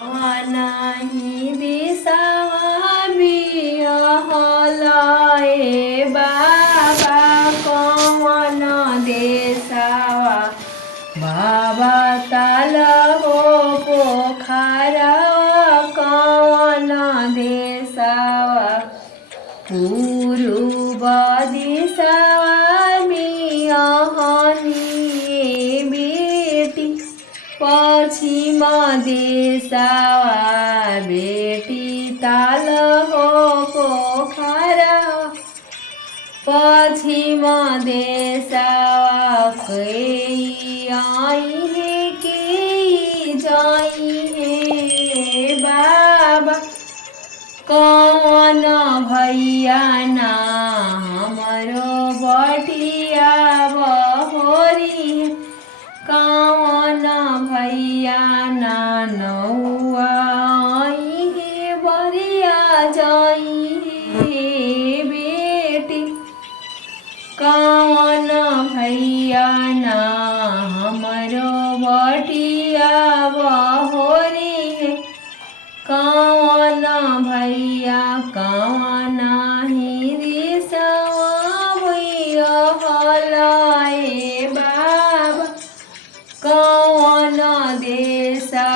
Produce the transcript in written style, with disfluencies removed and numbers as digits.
नाही दिसावा बिहलाए बाबा कौन देसावा बाबा ताल हो पोखरा कौन देसावा पूर्व दिसावा मियाहनी बेटी पश्चिम देसावा बेटी ताल हो पोखरा पश्चिम देसावा कई आई है के जाई है बाबा कौन भैया ना हमरो बटिया बहोरी कौन भैया ना नौआ आई है बरिया जाई है बेटी कौन भैया ना हमरो बटिया बहोरी है कौन भैया कौन ही दिसवा भैया हलाए बाबा कौन देसा